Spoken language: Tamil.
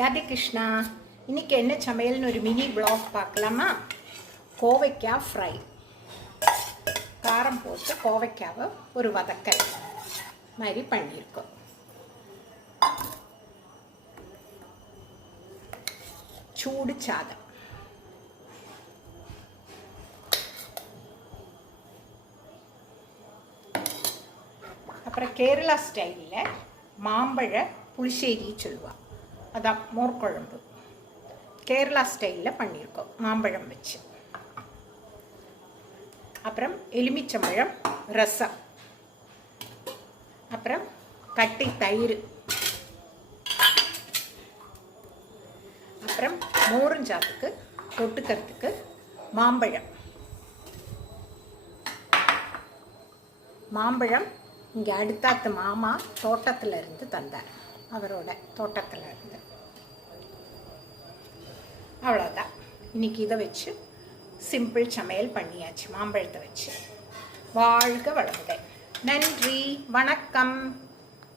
ராதே கிருஷ்ணா. இன்னைக்கு என்ன சமையல்னு ஒரு மினி ப்ளாக் பார்க்கலாமா? கோவைக்காய் ஃப்ரை, காரம் போட்டு கோவைக்காவை ஒரு வதக்கல் மாதிரி பண்ணியிருக்கோம். சூடு சாதம், அப்புறம் கேரளா ஸ்டைலில் மாம்பழ புளிச்சேரி சொல்லுவாள், அதான் மோர் குழம்பு. கேரளா ஸ்டைலில் பண்ணியிருக்கோம் மாம்பழம் வச்சு. அப்புறம் எலுமிச்சம்பழம் ரசம், அப்புறம் கட்டி தயிர், அப்புறம் மோரஞ்சாத்துக்கு தொட்டுக்கிறதுக்கு மாம்பழம் இங்கே அடுத்தாத்து மாமா தோட்டத்தில் இருந்து தந்தார், அவரோட தோட்டத்தில் இருந்து. அவ்வளோதான், இன்னைக்கு இதை வச்சு சிம்பிள் சமையல் பண்ணியாச்சு மாம்பழத்தை வச்சு. வாழ்க வளமுடன். நன்றி, வணக்கம்.